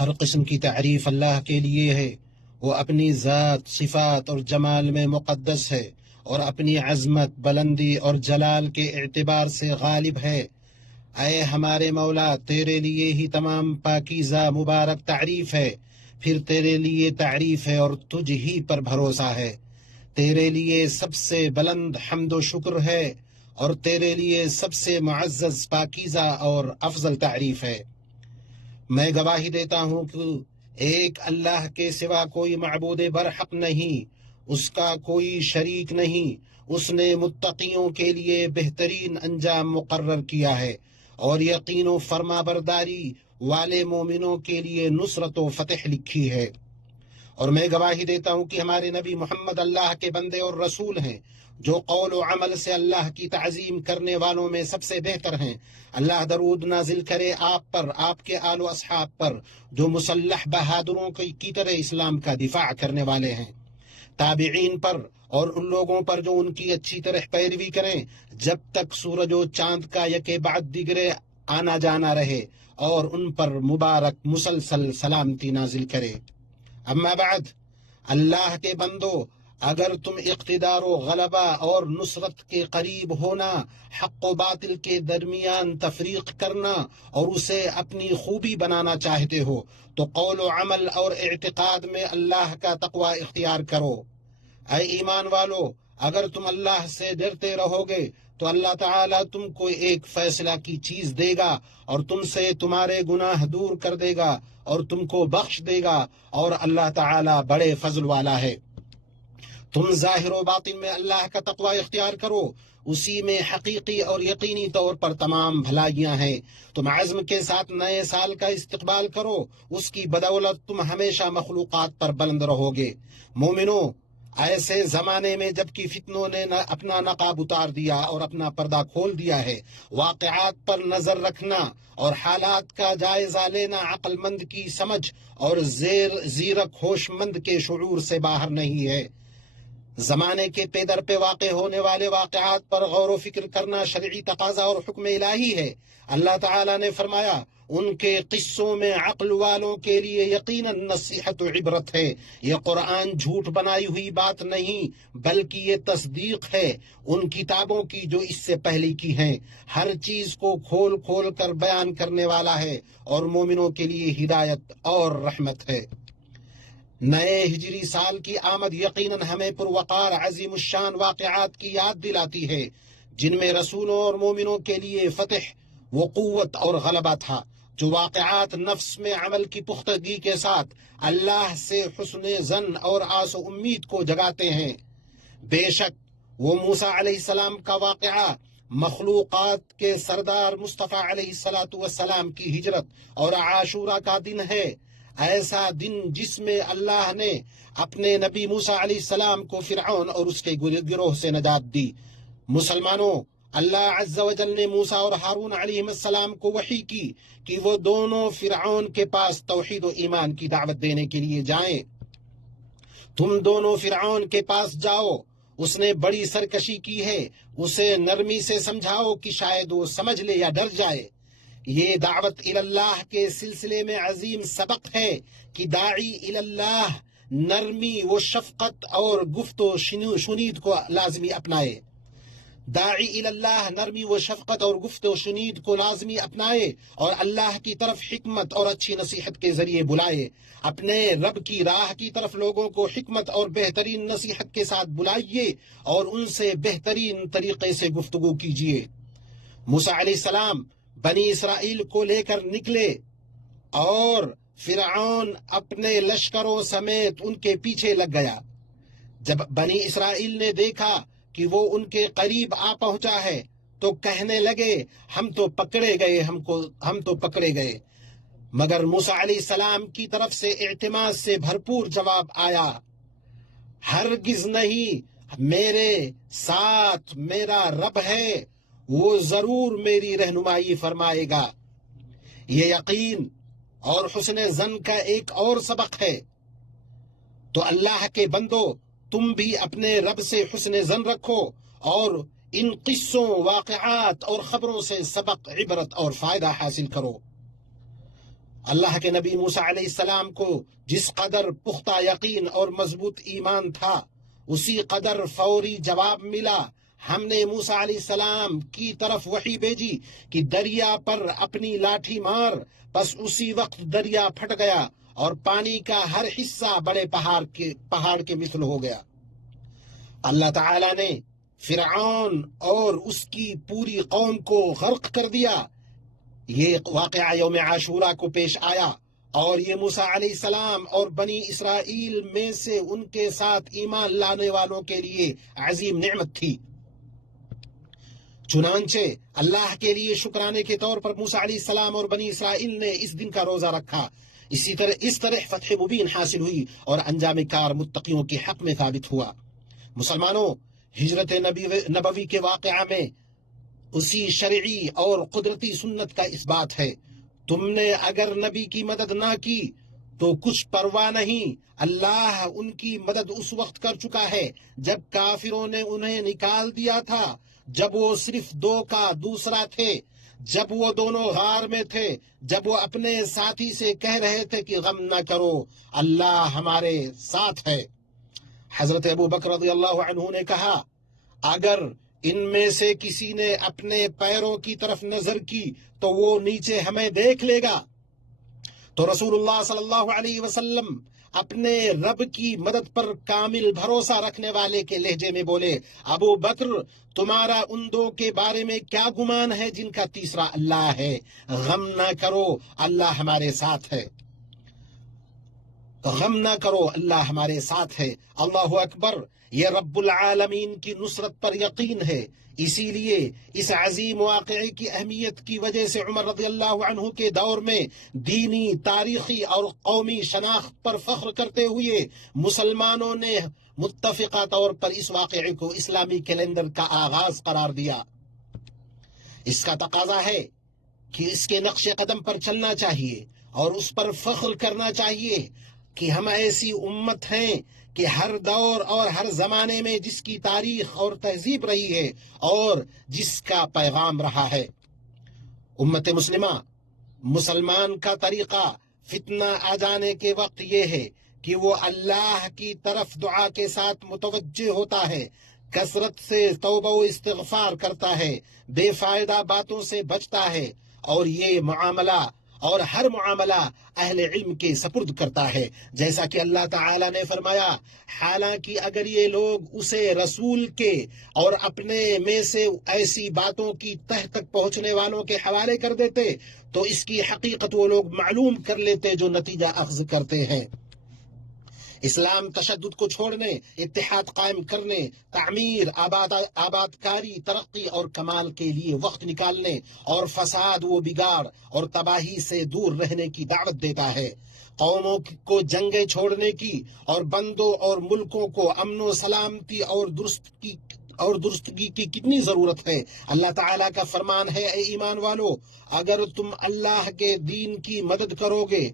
ہر قسم کی تعریف اللہ کے لیے ہے۔ وہ اپنی ذات، صفات اور جمال میں مقدس ہے اور اپنی عظمت، بلندی اور جلال کے اعتبار سے غالب ہے۔ اے ہمارے مولا، تیرے لیے ہی تمام پاکیزہ مبارک تعریف ہے، پھر تیرے لیے تعریف ہے اور تجھ ہی پر بھروسہ ہے۔ تیرے لیے سب سے بلند حمد و شکر ہے اور تیرے لیے سب سے معزز، پاکیزہ اور افضل تعریف ہے۔ میں گواہی دیتا ہوں کہ ایک اللہ کے سوا کوئی معبود برحق نہیں، اس کا کوئی شریک نہیں۔ اس نے متقیوں کے لیے بہترین انجام مقرر کیا ہے اور یقین و فرما برداری والے مومنوں کے لیے نصرت و فتح لکھی ہے۔ اور میں گواہی دیتا ہوں کہ ہمارے نبی محمد اللہ کے بندے اور رسول ہیں، جو قول و عمل سے اللہ کی تعظیم کرنے والوں میں سب سے بہتر ہیں۔ اللہ درود نازل کرے آپ پر، آپ کے آل و اصحاب پر، جو مسلح بہادروں کی طرح اسلام کا دفاع کرنے والے ہیں، تابعین پر اور ان لوگوں پر جو ان کی اچھی طرح پیروی کریں جب تک سورج و چاند کا یکے بعد دیگرے آنا جانا رہے، اور ان پر مبارک مسلسل سلامتی نازل کرے۔ اما بعد، اللہ کے بندو، اگر تم اقتدار و غلبہ اور نصرت کے قریب ہونا، حق و باطل کے درمیان تفریق کرنا اور اسے اپنی خوبی بنانا چاہتے ہو تو قول و عمل اور اعتقاد میں اللہ کا تقوی اختیار کرو۔ اے ایمان والو، اگر تم اللہ سے ڈرتے رہو گے تو اللہ تعالیٰ تم کو ایک فیصلہ کی چیز دے گا اور تم سے تمہارے گناہ دور کر دے گا اور تم کو بخش دے گا، اور اللہ تعالیٰ بڑے فضل والا ہے۔ تم ظاہر و باطن میں اللہ کا تقوی اختیار کرو، اسی میں حقیقی اور یقینی طور پر تمام بھلائیاں ہیں۔ تم عزم کے ساتھ نئے سال کا استقبال کرو، اس کی بدولت تم ہمیشہ مخلوقات پر بلند رہو گے۔ مومنو، ایسے زمانے میں جبکہ فتنوں نے اپنا نقاب اتار دیا اور اپنا پردہ کھول دیا ہے، واقعات پر نظر رکھنا اور حالات کا جائزہ لینا عقل مند کی سمجھ اور زیرک ہوش مند کے شعور سے باہر نہیں ہے۔ زمانے کے پیدر پہ واقع ہونے والے واقعات پر غور و فکر کرنا شرعی تقاضا اور حکم الہی ہے۔ اللہ تعالیٰ نے فرمایا، ان کے قصوں میں عقل والوں کے لیے یقیناً نصیحت و عبرت ہے۔ یہ قرآن جھوٹ بنائی ہوئی بات نہیں، بلکہ یہ تصدیق ہے ان کتابوں کی جو اس سے پہلے کی ہیں۔ ہر چیز کو کھول کھول کر بیان کرنے والا ہے اور مومنوں کے لیے ہدایت اور رحمت ہے۔ نئے ہجری سال کی آمد یقیناً ہمیں پروقار عظیم الشان واقعات کی یاد دلاتی ہے، جن میں رسولوں اور مومنوں کے لیے فتح و قوت اور غلبہ تھا۔ جو واقعات نفس میں عمل کی پختگی کے ساتھ اللہ سے حسن ظن اور آس و امید کو جگاتے ہیں۔ بے شک وہ موسیٰ علیہ السلام کا واقعہ، مخلوقات کے سردار مصطفیٰ علیہ السلام کی ہجرت اور عاشورہ کا دن ہے، ایسا دن جس میں اللہ نے اپنے نبی موسیٰ علیہ السلام کو فرعون اور اس کے گروہ سے نجات دی۔ مسلمانوں، اللہ عز و جل نے موسیٰ اور ہارون علیہ السلام کو وحی کی کہ وہ دونوں فرعون کے پاس توحید و ایمان کی دعوت دینے کے لیے جائیں۔ تم دونوں فرعون کے پاس جاؤ، اس نے بڑی سرکشی کی ہے، اسے نرمی سے سمجھاؤ کہ شاید وہ سمجھ لے یا ڈر جائے۔ یہ دعوت اللہ کے سلسلے میں عظیم سبق ہے کہ داعی اللہ نرمی و شفقت اور گفت و شنید کو لازمی اپنائے۔ داعی اللہ نرمی و شفقت اور گفت و شنید کو لازمی اپنائے اور اللہ کی طرف حکمت اور اچھی نصیحت کے ذریعے بلائے۔ اپنے رب کی راہ کی طرف لوگوں کو حکمت اور بہترین نصیحت کے ساتھ بلائیے اور ان سے بہترین طریقے سے گفتگو کیجیے۔ موسیٰ علیہ السلام بنی اسرائیل کو لے کر نکلے اور فرعون اپنے لشکروں سمیت ان کے پیچھے لگ گیا۔ جب بنی اسرائیل نے دیکھا کہ وہ ان کے قریب آ پہنچا ہے تو کہنے لگے، ہم تو پکڑے گئے۔ مگر موسیٰ علیہ السلام کی طرف سے اعتماد سے بھرپور جواب آیا، ہرگز نہیں، میرے ساتھ میرا رب ہے، وہ ضرور میری رہنمائی فرمائے گا۔ یہ یقین اور حسن ظن کا ایک اور سبق ہے۔ تو اللہ کے بندو، تم بھی اپنے رب سے حسن ظن رکھو اور ان قصوں، واقعات اور خبروں سے سبق، عبرت اور فائدہ حاصل کرو۔ اللہ کے نبی موسیٰ علیہ السلام کو جس قدر پختہ یقین اور مضبوط ایمان تھا اسی قدر فوری جواب ملا۔ ہم نے موسیٰ علیہ السلام کی طرف وحی بھیجی کہ دریا پر اپنی لاٹھی مار، بس اسی وقت دریا پھٹ گیا اور پانی کا ہر حصہ بڑے پہاڑ کے مثل ہو گیا۔ اللہ تعالی نے فرعون اور اس کی پوری قوم کو غرق کر دیا۔ یہ واقعہ یوم عاشورہ کو پیش آیا اور یہ موسیٰ علیہ السلام اور بنی اسرائیل میں سے ان کے ساتھ ایمان لانے والوں کے لیے عظیم نعمت تھی۔ چنانچہ اللہ کے لیے شکرانے کے طور پر موسیٰ علیہ السلام اور بنی اسرائیل نے اس دن کا روزہ رکھا۔ اس طرح فتح مبین حاصل ہوئی اور انجام کار متقیوں کے حق میں ثابت ہوا۔ مسلمانوں، ہجرت نبوی کے واقعہ میں اسی شرعی اور قدرتی سنت کا اس بات ہے۔ تم نے اگر نبی کی مدد نہ کی تو کچھ پرواہ نہیں، اللہ ان کی مدد اس وقت کر چکا ہے جب کافروں نے انہیں نکال دیا تھا، جب وہ صرف دو کا دوسرا تھے، جب وہ دونوں غار میں تھے، جب وہ اپنے ساتھی سے کہہ رہے تھے کہ غم نہ کرو، اللہ ہمارے ساتھ ہے۔ حضرت ابو بکر رضی اللہ عنہ نے کہا، اگر ان میں سے کسی نے اپنے پیروں کی طرف نظر کی تو وہ نیچے ہمیں دیکھ لے گا۔ تو رسول اللہ صلی اللہ علیہ وسلم اپنے رب کی مدد پر کامل بھروسہ رکھنے والے کے لہجے میں بولے، ابو بکر، تمہارا ان دو کے بارے میں کیا گمان ہے جن کا تیسرا اللہ ہے؟ غم نہ کرو، اللہ ہمارے ساتھ ہے، غم نہ کرو، اللہ ہمارے ساتھ ہے۔ اللہ اکبر، یہ رب العالمین کی نصرت پر یقین ہے۔ اسی لیے اس عظیم واقعے کی اہمیت کی وجہ سے عمر رضی اللہ عنہ کے دور میں دینی، تاریخی اور قومی شناخت پر فخر کرتے ہوئے مسلمانوں نے متفقہ طور پر اس واقعے کو اسلامی کیلنڈر کا آغاز قرار دیا۔ اس کا تقاضا ہے کہ اس کے نقش قدم پر چلنا چاہیے اور اس پر فخر کرنا چاہیے کہ ہم ایسی امت ہیں کہ ہر دور اور ہر زمانے میں جس کی تاریخ اور تہذیب رہی ہے اور جس کا پیغام رہا ہے۔ امت مسلمہ، مسلمان کا طریقہ فتنہ آ جانے کے وقت یہ ہے کہ وہ اللہ کی طرف دعا کے ساتھ متوجہ ہوتا ہے، کثرت سے توبہ و استغفار کرتا ہے، بے فائدہ باتوں سے بچتا ہے اور یہ معاملہ اور ہر معاملہ اہل علم کے سپرد کرتا ہے، جیسا کہ اللہ تعالی نے فرمایا، حالانکہ اگر یہ لوگ اسے رسول کے اور اپنے میں سے ایسی باتوں کی تہ تک پہنچنے والوں کے حوالے کر دیتے تو اس کی حقیقت وہ لوگ معلوم کر لیتے جو نتیجہ اخذ کرتے ہیں۔ اسلام تشدد کو چھوڑنے، اتحاد قائم کرنے، تعمیر، آباد کاری، ترقی اور کمال کے لیے وقت نکالنے اور فساد و بگاڑ اور تباہی سے دور رہنے کی دعوت دیتا ہے۔ قوموں کو جنگیں چھوڑنے کی اور بندوں اور ملکوں کو امن و سلامتی اور درستگی کی کتنی ضرورت ہے۔ اللہ تعالیٰ کا فرمان ہے، اے ایمان والو، اگر تم اللہ کے دین کی مدد کرو گے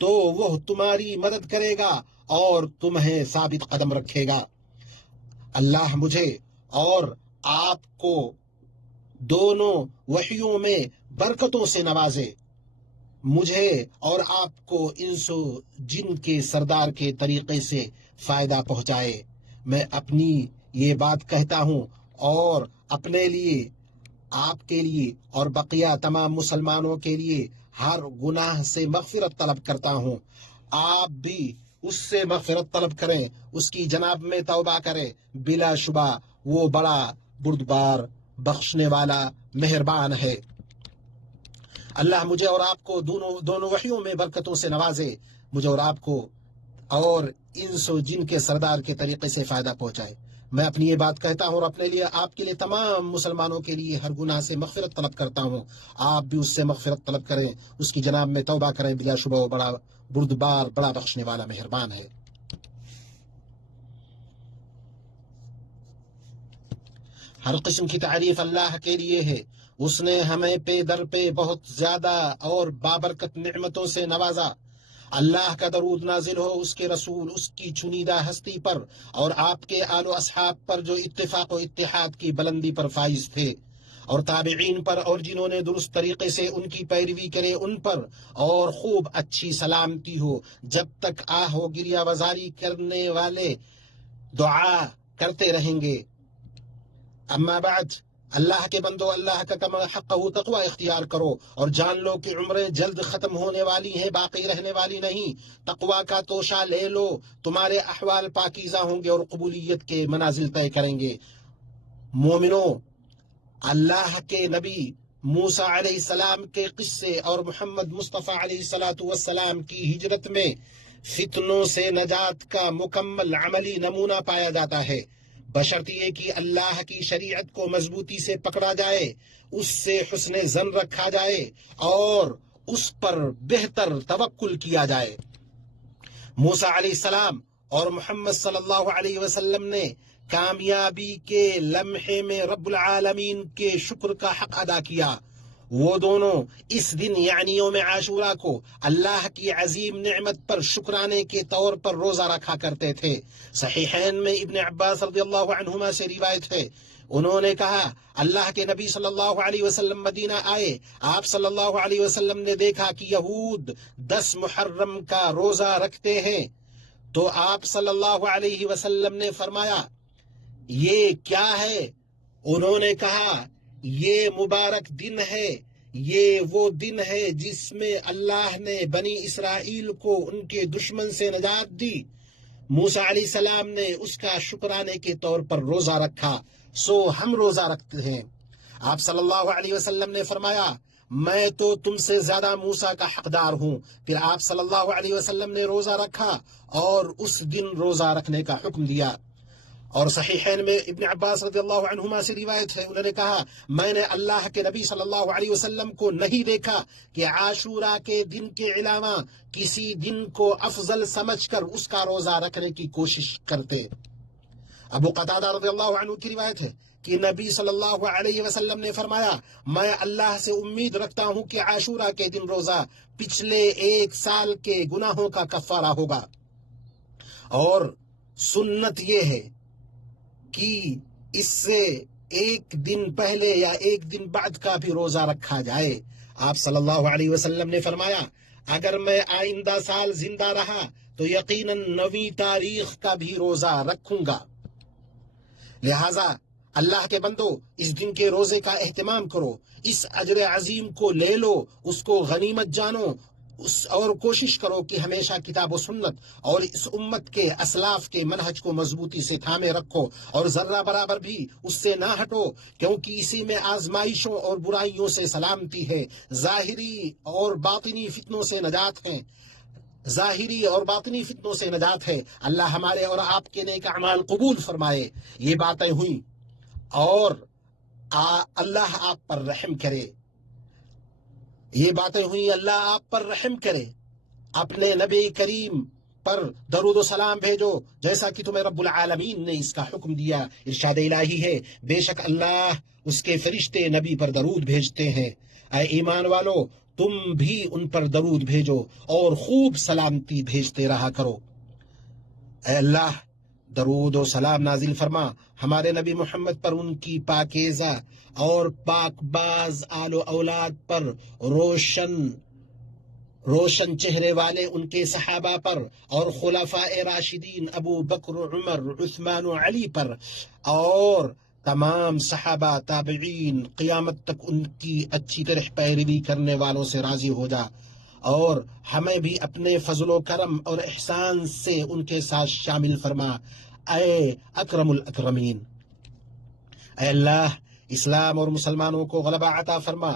تو وہ تمہاری مدد کرے گا اور تمہیں ثابت قدم رکھے گا۔ اللہ مجھے اور آپ کو دونوں وحیوں میں برکتوں سے نوازے، مجھے اور آپ کو انس و جن کے سردار کے طریقے سے فائدہ پہنچائے۔ میں اپنی یہ بات کہتا ہوں اور اپنے لیے، آپ کے لیے اور بقیہ تمام مسلمانوں کے لیے ہر گناہ سے مغفرت طلب کرتا ہوں۔ آپ بھی اس سے مغفرت طلب کریں، اس کی جناب میں توبہ کریں، بلا شبہ وہ بڑا بردبار، بخشنے والا، مہربان ہے۔ اللہ مجھے اور آپ کو دونوں وحیوں میں برکتوں سے نوازے، مجھے اور آپ کو اور انس و جن کے سردار کے طریقے سے فائدہ پہنچائے۔ میں اپنی یہ بات کہتا ہوں اور اپنے لیے، آپ کے لیے، تمام مسلمانوں کے لیے ہر گناہ سے مغفرت طلب کرتا ہوں۔ آپ بھی اس سے مغفرت طلب کریں، اس کی جناب میں توبہ کریں، بلا شبہ وہ بڑا بردبار، بڑا بخشنے والا، مہربان ہے۔ ہر قسم کی تعریف اللہ کے لیے ہے۔ اس نے ہمیں پے در پہ بہت زیادہ اور بابرکت نعمتوں سے نوازا۔ اللہ کا درود نازل ہو اس کے رسول، اس کی چنیدہ ہستی پر اور آپ کے آل و اصحاب پر جو اتفاق و اتحاد کی بلندی پر فائز تھے۔ اور تابعین پر اور جنہوں نے درست طریقے سے ان کی پیروی کرے ان پر اور خوب اچھی سلامتی ہو جب تک آہ و گریہ وزاری کرنے والے دعا کرتے رہیں گے۔ اما بعد، اللہ کے بندو، اللہ کا کما حق تقوی اختیار کرو اور جان لو کہ عمریں جلد ختم ہونے والی ہیں، باقی رہنے والی نہیں۔ تقوی کا توشہ لے لو، تمہارے احوال پاکیزہ ہوں گے اور قبولیت کے منازل طے کریں گے۔ مومنو، اللہ کے نبی موسیٰ علیہ السلام کے قصے اور محمد مصطفیٰ علیہ السلام کی ہجرت میں فتنوں سے نجات کا مکمل عملی نمونہ پایا جاتا ہے، بشرطیے کہ اللہ کی شریعت کو مضبوطی سے پکڑا جائے، اس سے حسن ظن رکھا جائے اور اس پر بہتر توکل کیا جائے۔ موسیٰ علیہ السلام اور محمد صلی اللہ علیہ وسلم نے کامیابی کے لمحے میں رب العالمین کے شکر کا حق ادا کیا۔ وہ دونوں اس دن یعنی یوم عاشورہ کو اللہ کی عظیم نعمت پر شکرانے کے طور پر روزہ رکھا کرتے تھے۔ صحیحین میں ابن عباس رضی اللہ عنہما سے روایت ہے، انہوں نے کہا اللہ کے نبی صلی اللہ علیہ وسلم مدینہ آئے، آپ صلی اللہ علیہ وسلم نے دیکھا کہ یہود 10 محرم کا روزہ رکھتے ہیں، تو آپ صلی اللہ علیہ وسلم نے فرمایا یہ کیا ہے؟ انہوں نے کہا یہ مبارک دن ہے، یہ وہ دن ہے جس میں اللہ نے بنی اسرائیل کو ان کے دشمن سے نجات دی۔ موسیٰ علیہ السلام نے اس کا شکرانے کے طور پر روزہ رکھا، سو ہم روزہ رکھتے ہیں۔ آپ صلی اللہ علیہ وسلم نے فرمایا میں تو تم سے زیادہ موسیٰ کا حقدار ہوں۔ پھر آپ صلی اللہ علیہ وسلم نے روزہ رکھا اور اس دن روزہ رکھنے کا حکم دیا۔ اور صحیحین میں ابن عباس رضی اللہ عنہما سے روایت ہے، انہوں نے کہا میں نے اللہ کے نبی صلی اللہ علیہ وسلم کو نہیں دیکھا کہ عاشورہ کے دن کے علاوہ کسی دن کو افضل سمجھ کر اس کا روزہ رکھنے کی کوشش کرتے۔ ابو قتادہ رضی اللہ عنہ کی روایت ہے کہ نبی صلی اللہ علیہ وسلم نے فرمایا میں اللہ سے امید رکھتا ہوں کہ عاشورہ کے دن روزہ پچھلے 1 سال کے گناہوں کا کفارہ ہوگا، اور سنت یہ ہے کہ اس سے 1 دن پہلے یا 1 دن بعد کا بھی روزہ رکھا جائے۔ آپ صلی اللہ علیہ وسلم نے فرمایا اگر میں آئندہ سال زندہ رہا تو یقیناً 9ویں تاریخ کا بھی روزہ رکھوں گا۔ لہٰذا اللہ کے بندو، اس دن کے روزے کا اہتمام کرو، اس اجر عظیم کو لے لو، اس کو غنیمت جانو، اور کوشش کرو کہ ہمیشہ کتاب و سنت اور اس امت کے اسلاف کے منہج کو مضبوطی سے تھامے رکھو اور ذرہ برابر بھی اس سے نہ ہٹو، کیونکہ اسی میں آزمائشوں اور برائیوں سے سلامتی ہے، ظاہری اور باطنی فتنوں سے نجات ہے، ظاہری اور باطنی فتنوں سے نجات ہے۔ اللہ ہمارے اور آپ کے نیک اعمال قبول فرمائے۔ یہ باتیں ہوئیں اور اللہ آپ پر رحم کرے، یہ باتیں ہوئیں، اللہ آپ پر رحم کرے، اپنے نبی کریم پر درود و سلام بھیجو جیسا کہ تمہیں رب العالمین نے اس کا حکم دیا۔ ارشاد الہی ہے بے شک اللہ اس کے فرشتے نبی پر درود بھیجتے ہیں۔ اے ایمان والو، تم بھی ان پر درود بھیجو اور خوب سلامتی بھیجتے رہا کرو۔ اے اللہ درود و سلام نازل فرما ہمارے نبی محمد پر، ان کی پاکیزہ اور پاک باز آل و اولاد پر، روشن چہرے والے ان کے صحابہ پر، اور خلفاء راشدین ابو بکر، عمر، عثمان و علی پر، اور تمام صحابہ تابعین قیامت تک ان کی اچھی طرح پیروی کرنے والوں سے راضی ہو جا، اور ہمیں بھی اپنے فضل و کرم اور احسان سے ان کے ساتھ شامل فرما، اے اکرم الاکرمین۔ اے اللہ اسلام اور مسلمانوں کو غلبہ عطا فرما،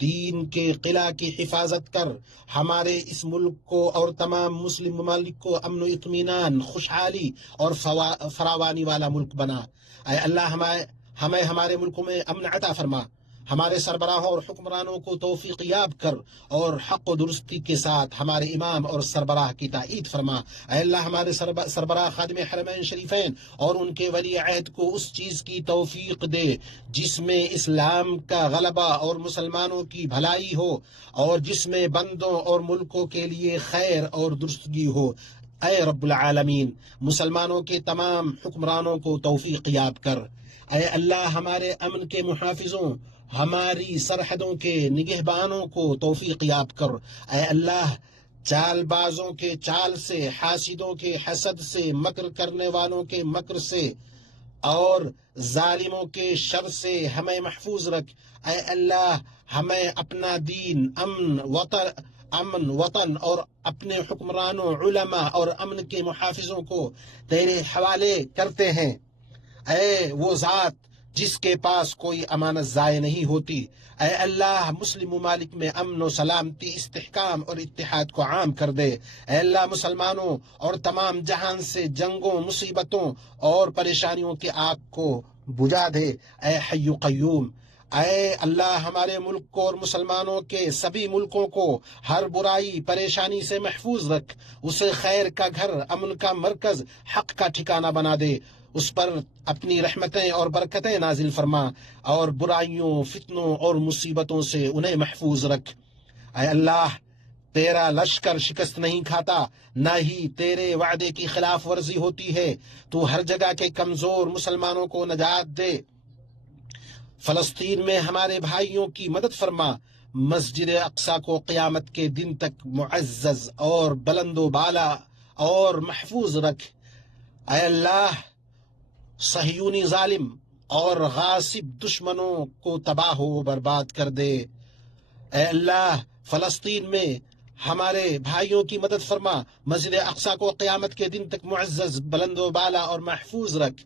دین کے قلعہ کی حفاظت کر، ہمارے اس ملک کو اور تمام مسلم ممالک کو امن و اطمینان، خوشحالی اور فراوانی والا ملک بنا۔ اے اللہ ہمیں ہمارے ملک میں امن عطا فرما، ہمارے سربراہوں اور حکمرانوں کو توفیق یاب کر، اور حق و درستی کے ساتھ ہمارے امام اور سربراہ کی تائید فرما۔ اے اللہ ہمارے سربراہ خادم حرمین شریفین اور ان کے ولی عہد کو اس چیز کی توفیق دے جس میں اسلام کا غلبہ اور مسلمانوں کی بھلائی ہو، اور جس میں بندوں اور ملکوں کے لیے خیر اور درستگی ہو۔ اے رب العالمین مسلمانوں کے تمام حکمرانوں کو توفیق یاب کر۔ اے اللہ ہمارے امن کے محافظوں، ہماری سرحدوں کے نگہبانوں کو توفیق یاب کر۔ اے اللہ، چال بازوں کے چال سے، حاسدوں کے حسد سے، مکر کرنے والوں کے مکر سے اور ظالموں کے شر سے ہمیں محفوظ رکھ۔ اے اللہ، ہمیں اپنا دین، امن وطن اور اپنے حکمرانوں، علماء اور امن کے محافظوں کو تیرے حوالے کرتے ہیں۔ اے وہ ذات جس کے پاس کوئی امانت ضائع نہیں ہوتی، اے اللہ مسلم ممالک میں امن و سلامتی، استحکام اور اتحاد کو عام کر دے۔ اے اللہ مسلمانوں اور تمام جہان سے جنگوں، مصیبتوں اور پریشانیوں کی آگ کو بجھا دے۔ اے حی قیوم، اے اللہ ہمارے ملک کو اور مسلمانوں کے سبھی ملکوں کو ہر برائی پریشانی سے محفوظ رکھ، اسے خیر کا گھر، امن کا مرکز، حق کا ٹھکانہ بنا دے، اس پر اپنی رحمتیں اور برکتیں نازل فرما اور برائیوں، فتنوں اور مصیبتوں سے انہیں محفوظ رکھ۔ اے اللہ، تیرا لشکر شکست نہیں کھاتا، نہ ہی تیرے وعدے کی خلاف ورزی ہوتی ہے۔ تو ہر جگہ کے کمزور مسلمانوں کو نجات دے۔ فلسطین میں ہمارے بھائیوں کی مدد فرما، مسجد اقصی کو قیامت کے دن تک معزز اور بلند و بالا اور محفوظ رکھ۔ اے اللہ، صہیونی ظالم اور غاصب دشمنوں کو تباہ و برباد کر دے۔ اے اللہ، فلسطین میں ہمارے بھائیوں کی مدد فرما، مسجد اقصی کو قیامت کے دن تک معزز، بلند و بالا اور محفوظ رکھ۔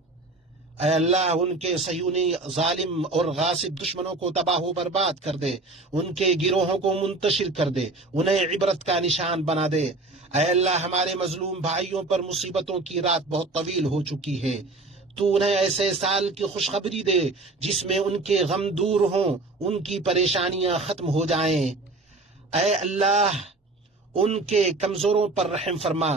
اے اللہ، ان کے صہیونی ظالم اور غاصب دشمنوں کو تباہ و برباد کر دے، ان کے گروہوں کو منتشر کر دے، انہیں عبرت کا نشان بنا دے۔ اے اللہ، ہمارے مظلوم بھائیوں پر مصیبتوں کی رات بہت طویل ہو چکی ہے، تو انہیں ایسے سال کی خوشخبری دے جس میں ان کے غم دور ہوں، ان کی پریشانیاں ختم ہو جائیں۔ اے اللہ، ان کے کمزوروں پر رحم فرما،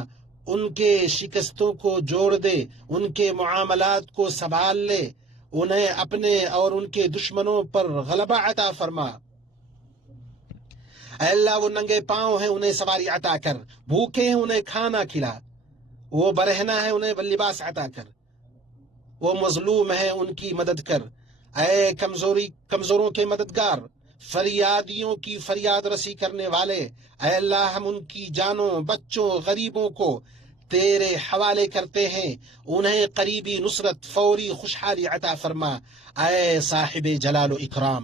ان کے شکستوں کو جوڑ دے، ان کے معاملات کو سنبھال لے، انہیں اپنے اور ان کے دشمنوں پر غلبہ عطا فرما۔ اے اللہ، وہ ننگے پاؤں ہیں، انہیں سواری عطا کر، بھوکے ہیں انہیں کھانا کھلا، وہ برہنہ ہیں انہیں لباس عطا کر، وہ مظلوم ہیں ان کی مدد کر۔ اے کمزوروں کے مددگار، فریادیوں کی فریاد رسی کرنے والے، اے اللہ ہم ان کی جانوں، بچوں، غریبوں کو تیرے حوالے کرتے ہیں، انہیں قریبی نصرت، فوری خوشحالی عطا فرما۔ اے صاحب جلال و اکرام،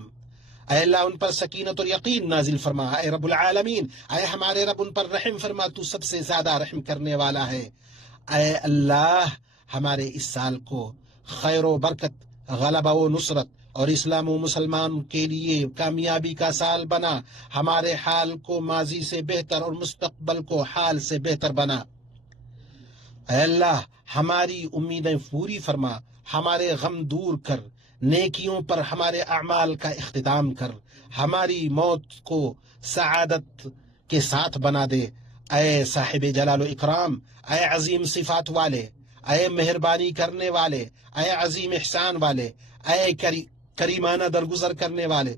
اے اللہ ان پر سکینت اور یقین نازل فرما۔ اے رب العالمین، اے ہمارے رب ان پر رحم فرما، تو سب سے زیادہ رحم کرنے والا ہے۔ اے اللہ، ہمارے اس سال کو خیر و برکت، غلبہ و نصرت اور اسلام و مسلمان کے لیے کامیابی کا سال بنا، ہمارے حال کو ماضی سے بہتر اور مستقبل کو حال سے بہتر بنا۔ اے اللہ، ہماری امیدیں پوری فرما، ہمارے غم دور کر، نیکیوں پر ہمارے اعمال کا اختتام کر، ہماری موت کو سعادت کے ساتھ بنا دے۔ اے صاحب جلال و اکرام، اے عظیم صفات والے، اے مہربانی کرنے والے، اے عظیم احسان والے، اے کریمانہ درگزر کرنے والے،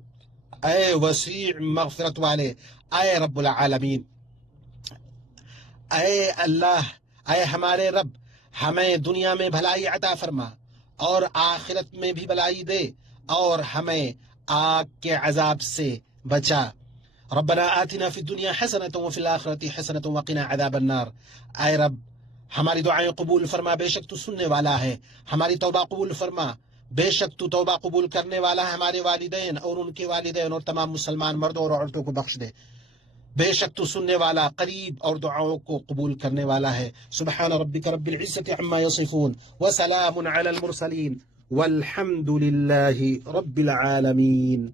اے وسیع مغفرت والے، اے رب العالمین، اے اللہ، اے ہمارے رب، ہمیں دنیا میں بھلائی عطا فرما اور آخرت میں بھی بھلائی دے اور ہمیں آگ کے عذاب سے بچا۔ ربنا آتنا فی الدنیا حسنة وفی الآخرة حسنة وقنا عذاب النار۔ اے رب، ہماری دعائیں قبول فرما، بے شک تو سننے والا ہے، ہماری توبہ قبول فرما، بے شک تو توبہ قبول کرنے والا ہے، ہمارے والدین اور ان کے والدین اور تمام مسلمان مردوں اور عورتوں کو بخش دے، بے شک تو سننے والا، قریب اور دعاؤں کو قبول کرنے والا ہے۔ سبحان ربک رب العزة عما یصفون وسلام علی المرسلین والحمد للہ رب العالمین۔